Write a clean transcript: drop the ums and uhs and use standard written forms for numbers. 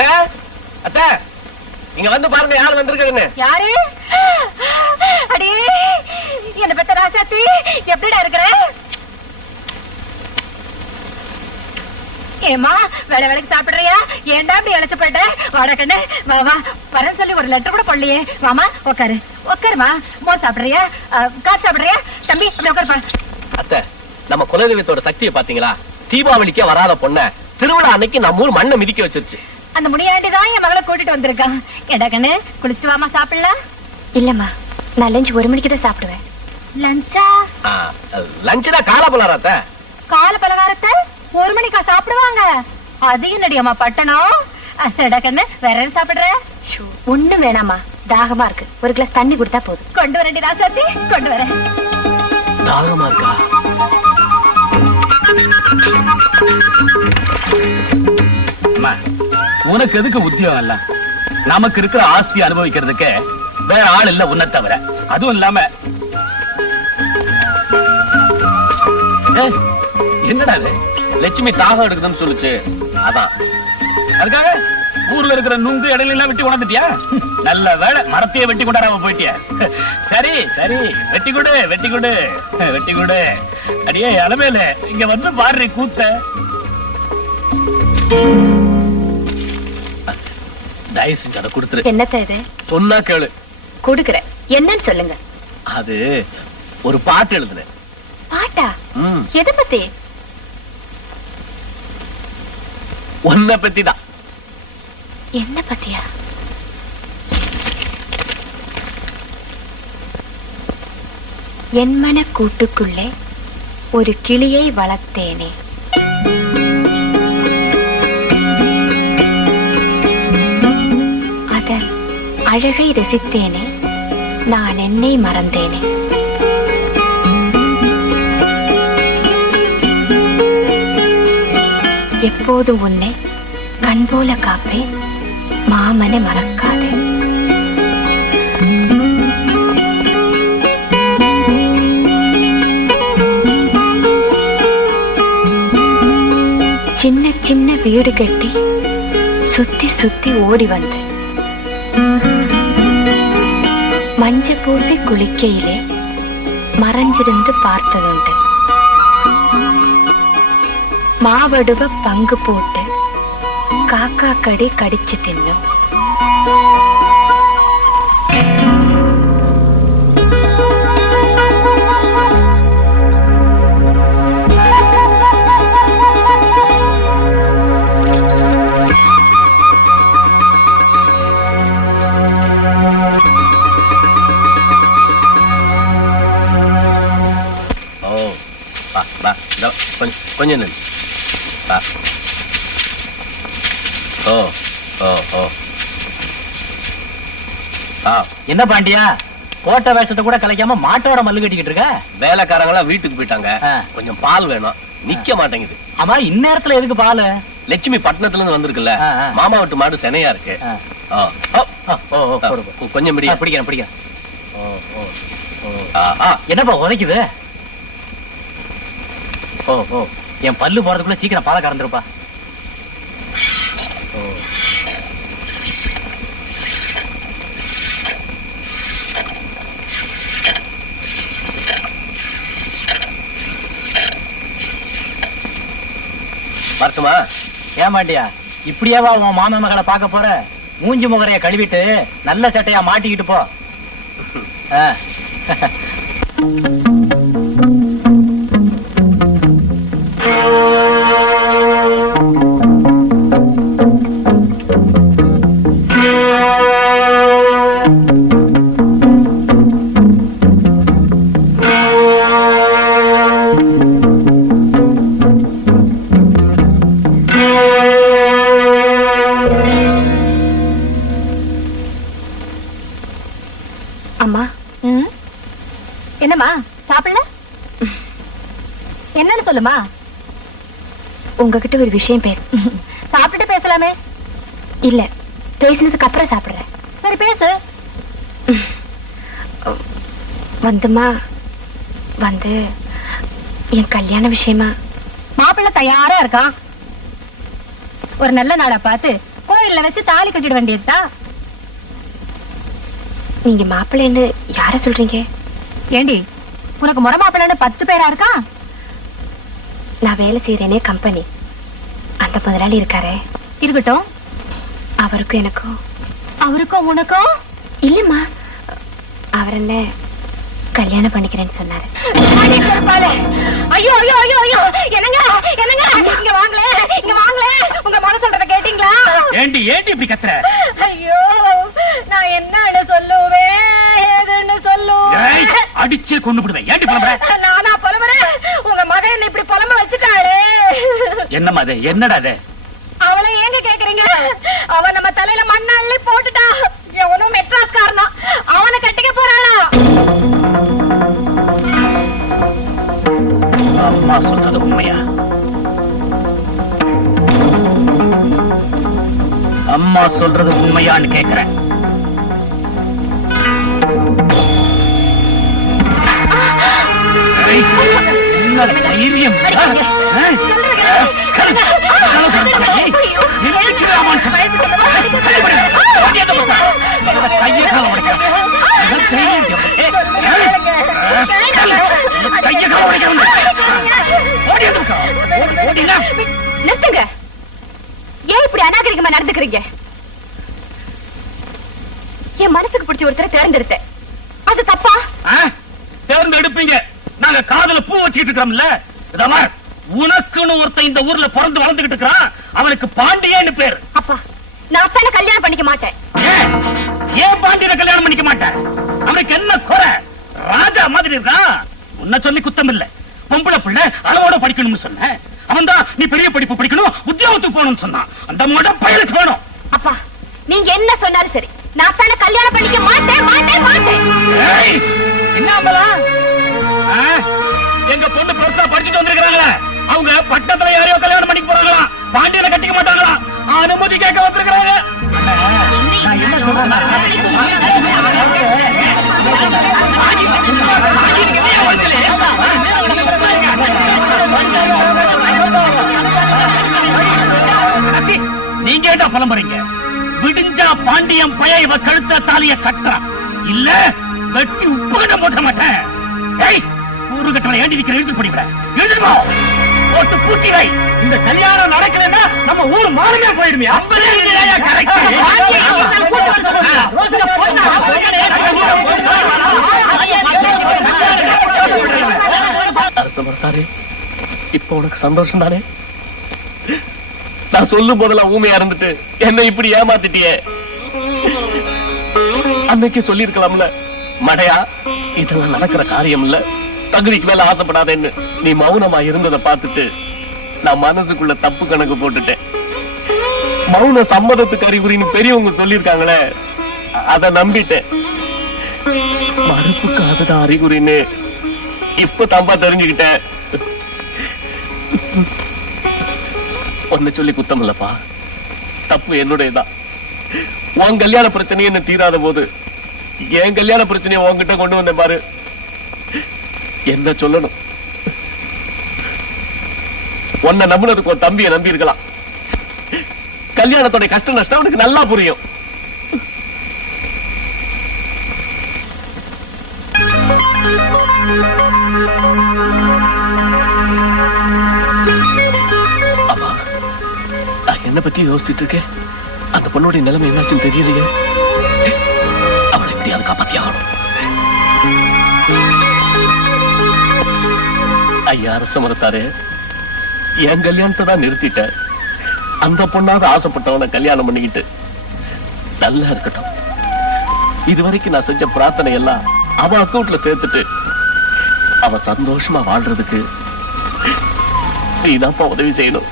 அத்தை அத்தை நீங்க வந்து பாருங்க யார் வந்திருக்குன்னு. யாரு? அடே என்ன பெத்த ராசாத்தி, எப்படிடா இருக்கிற? ஏமா வேலை வேலைக்கு சாப்பிடுறியா? ஏன்டா அப்படி இழைச்சு போயிட்ட? வாடா கண்ணு வா வா, வரேன்னு சொல்லி ஒரு லெட்டர் கூட போடலையே. வாமா உட்காரு உட்காருமா. மோர் சாப்பிடுறியா? காசு சாப்பிடுறியா? தம்பி அப்படி உட்காருப்பா. அத்தை நம்ம குலதெய்வத்தோட சக்தியை பாத்தீங்களா? தீபாவளிக்கே வராத பொண்ண திருவிழா அன்னைக்கு நம்ம ஊர் மண்ணை மிதிக்க வச்சிருச்சு. அந்த முனியாண்டிதான் என் மகளை கூட்டிட்டு வந்திருக்கான். ஏடா கண்ணு குளிச்சுட்டு வாமா சாப்பிடலாம். இல்லம்மா, நான் லஞ்ச் 1 மணிக்கு தான் சாப்பிடுவேன். லஞ்சா? லஞ்ச் தான் கால பலகாரத்தை. கால பலகாரத்தை 1 மணிக்கா சாப்பிடுவாங்க? அது என்னடியம்மா பட்டணம். சரிடா கண்ணு, வேற என்ன சாப்பிடுற? ஒண்ணும் வேணாமா, தாகமா இருக்கு. ஒரு கிளாஸ் தண்ணி கொடுத்தா போதும். கொண்டு வரேன்டி ராசாத்தி, கொண்டு வரேன். தாகமா இருக்கா? உனக்கு எதுக்கு உத்தியோகம் இல்ல? நமக்கு இருக்கிற ஆஸ்தி அனுபவிக்கிறதுக்கு வேற ஆள் இல்ல உன்னை தவிர. அதுவும் இல்லாம என்னடா இது? லட்சுமி தாகம் எடுக்குதுன்னு சொல்லுச்சு, அதான். அதுக்காக ஊர்ல இருக்கிற நுங்கு இடையில எல்லாம் வெட்டி உணர்ந்துட்டியா? நல்ல வேலை, மரத்தையே வெட்டி கொண்டாடாம போயிட்டியா? சரி சரி, வெட்டி கொடு வெட்டி கொடு வெட்டி கொடு. அடியே அளவேல, இங்க வந்து பாரு கூத்த. தயவு செஞ்சு அதை கொடுத்துரு. என்னத்த இது? சொன்னா கேளு. கொடுக்குறேன், என்னன்னு சொல்லுங்க. அது ஒரு பாட்டு எழுதுனேன். பாட்டா? எதை பத்தி? உன்னை பத்தி தான். என்ன பத்தியா? என் மன கூட்டுக்குள்ளே ஒரு கிளியை வளர்த்தேனே, அதன் அழகை ரசித்தேனே, நான் என்னை மறந்தேனே. எப்போதும் உன்னை கண் போல காப்பேன், மாமனை மறக்காதே. சின்ன சின்ன வீடு கட்டி சுத்தி சுத்தி ஓடி வந்து மஞ்ச பூசி குளிக்கையிலே மறைஞ்சிருந்து பார்த்ததுண்டு. மாவடுவ பங்கு போட்டு காக்கா கடி கடிச்சு தின்னும். கொஞ்சம் என்ன பாண்டியா, போட்ட வேஷத்தை கூட கலைக்காம மாட்டோட மல்லு கட்டிக்கிட்டு இருக்க? வேலைக்காரங்களா வீட்டுக்கு போயிட்டாங்க, கொஞ்சம் பால் வேணும். நிக்க மாட்டேங்குது. ஆமா, இந்நேரத்துல எதுக்கு பால்? லட்சுமி பட்டணத்துல இருந்து வந்திருக்குல்ல, மாமா வீட்டு மாடு செனையா இருக்கு. கொஞ்சம் பிடிக்கிறேன் பிடிக்கிறேன். என்னப்பா உதைக்குது? என் பல்லு போறதுக்குள்ள சீக்கிரம் பாலை கறந்துருப்பா. வரட்டுமா? ஏமாண்டியா, இப்படியாவா உன் மாமா மகளை பார்க்க போற? மூஞ்சி முகரைய கழுவிட்டு நல்ல சட்டையா மாட்டிக்கிட்டு போ. அம்மா. என்னம்மா சாப்பிடல? என்னன்னு சொல்லுமா. உங்ககிட்ட ஒரு விஷயம் பேச. சாப்பிட்டு பேசலாமே. இல்ல, பேசினதுக்கு அப்புறம் சாப்பிடுறேன். சரி பேசு. வந்துமா, வந்து என் கல்யாண விஷயமா. மாப்பிள்ளை தயாரா இருக்கான். ஒரு நல்ல நாளா பார்த்து கோயில்ல வச்சு தாலி கட்டிட வேண்டியதுதான். நீங்க மாப்பிள்ளைன்னு யார சொல்றீங்க? ஏண்டி உனக்கு முறை மாப்பிள்ளைன்னு 10 பேரா இருக்கா? நான் வேலை செய்யறேனே கம்பெனி, அந்த முதலாளி இருக்காரே. இருக்கட்டும். அவருக்கும் எனக்கும். அவருக்கும் உனக்கும்? இல்லம்மா, அவர் என்ன கல்யாணம் பண்ணிக்கிறேன்னு சொன்னாரு. ஐயோ ஐயோ ஐயோ ஐயோ, என்னங்க என்னங்க, இங்க வாங்களே, இங்க வாங்களே. உங்க மனசு சொல்றத கேட்டீங்களா? ஏண்டி இப்படி கத்துற? ஐயோ, நான் என்னன்னு சொல்லுவேன், ஏதுன்னு ஏய், சொல்லுவேன். அடிச்சு கொண்டு விடுவேன். ஏண்டி புலம்புற? நானா புலம்புறேன்? உங்க மகன் என்ன இப்படி புலம்ப வச்சுட்டாளே. என்னம்மா அது? என்னடா அது? அவளை ஏங்க கேக்குறீங்க? அவன் நம்ம தலையில மண்ண அள்ளி போட்டுட்டா. எவனும் மெட்ராஸ்காரனா, அவனை கட்டிக்க போறாளா? அம்மா சொல்றது உண்மையா? அம்மா சொல்றது உண்மையான்னு கேக்குறேன். ஏய், என்ன தைரியம்? நிறுத்துங்க. ஏன் இப்படி அநாகரிகமா நடந்துக்கிறீங்க? என் மனசுக்கு பிடிச்ச ஒருத்தரை தேர்ந்தெடுத்தேன், அது தப்பா? தேர்ந்தெடுப்பீங்க. நாங்க காதுல பூ வச்சுக்கிட்டு இருக்கிறோம்ல. இதமா உனக்குன்னு ஒருத்தன் இந்த ஊர்ல பிறந்து வளர்ந்துகிட்டு இருக்கிறான். அவனுக்கு பாண்டியன்னு பேரு. அப்பா, நான் அப்பனை கல்யாணம் பண்ணிக்க மாட்டேன். ஏன் பாண்டியனை கல்யாணம் பண்ணிக்க மாட்டேன்? அவனுக்கு என்ன குறை? ராஜா மாதிரி இருக்கான். உன்னை சொல்லி குத்தம் இல்ல. பொம்பளை பிள்ளை அளவோட படிக்கணும்னு சொன்ன. அவன் தான் நீ பெரிய படிப்பு படிக்கணும், உத்தியோகத்துக்கு போகணும்னு சொன்னான். அந்த மட பயலுக்கு வேணும். அப்பா, நீங்க என்ன சொன்னாலும் சரி, நான் அப்பனை கல்யாணம் பண்ணிக்க மாட்டேன் மாட்டேன் மாட்டேன். என்ன எங்க பொண்ணு பெருசா படிச்சுட்டு வந்திருக்காங்களே, அவங்க பட்டத்துல யாரையோ கல்யாணம் பண்ணிக்க போறாங்களா? பாண்டியனை கட்டிக்க மாட்டாங்களா? அனுமதி கேட்க வந்திருக்கிறாங்க. நான் என்ன சொல்றேன்னா, நீங்க ஏண்டா புலம்புறீங்க? விடிஞ்சா பாண்டியம் பய இவ கழுத்த தாலிய கட்டுறான். இல்ல வெட்டி உப்புகிட்ட போட்ட மாட்டேன். ஏய், ஊரு கட்டளை ஏண்டி நிக்கிற? எழுதி படிக்கிற எழுதுமா போட்டு பூட்டி வை. இந்த கல்யாணம் நடக்கலன்னா நம்ம ஊர் மானமே போயிடுமே. இப்ப உனக்கு சந்தோஷம் தானே? நான் சொல்லும் போதெல்லாம் ஊமையா இருந்துட்டு என்ன இப்படி ஏமாத்திட்டியே. அன்னைக்கு சொல்லி இருக்கலாம்ல, மடையா இதெல்லாம் நடக்கிற காரியம் இல்ல, தகுதிக்கு மேல ஆசைப்படாதேன்னு. நீ மௌனமா இருந்ததை பார்த்துட்டு நான் மனசுக்குள்ள தப்பு கணக்கு போட்டுட்டேன். மௌன சம்மதத்துக்கு அறிகுறின்னு பெரியவங்க சொல்லிருக்காங்களே, அத நம்பிட்டேன். மறுப்புக்கு அதுதான் அறிகுறின்னு இப்ப தம்பா தெரிஞ்சுக்கிட்டேன். ஒன்னு சொல்லி குத்தம் இல்லப்பா, தப்பு என்னுடையதான். உன் கல்யாண பிரச்சனை என்ன தீராத போது என் கல்யாண பிரச்சனையை உன்கிட்ட கொண்டு வந்தேன் பாரு. என்ன சொல்லணும்? உன்னை நம்பினதுக்கு ஒரு தம்பியை நம்பி இருக்கலாம். கல்யாணத்தோட கஷ்ட நஷ்டம் உனக்கு நல்லா புரியும். அம்மா, நான் என்ன பத்தி யோசிச்சுட்டு இருக்கேன். அந்த பொண்ணுடைய நிலைமை என்னாச்சுன்னு தெரியலையே. அவளை எப்படியாவது காப்பாத்தி ஆகணும். ஐயா அரச மரத்தாரு, என் கல்யாணத்தை தான் நிறுத்திட்ட. அந்த பொண்ணாவது ஆசைப்பட்டவனை கல்யாணம் பண்ணிக்கிட்டு நல்லா இருக்கட்டும். இதுவரைக்கும் நான் செஞ்ச பிரார்த்தனை எல்லாம் அவ அக்கௌண்ட்ல சேர்த்துட்டு அவ சந்தோஷமா வாழ்றதுக்கு நீதான்ப்பா உதவி செய்யணும்.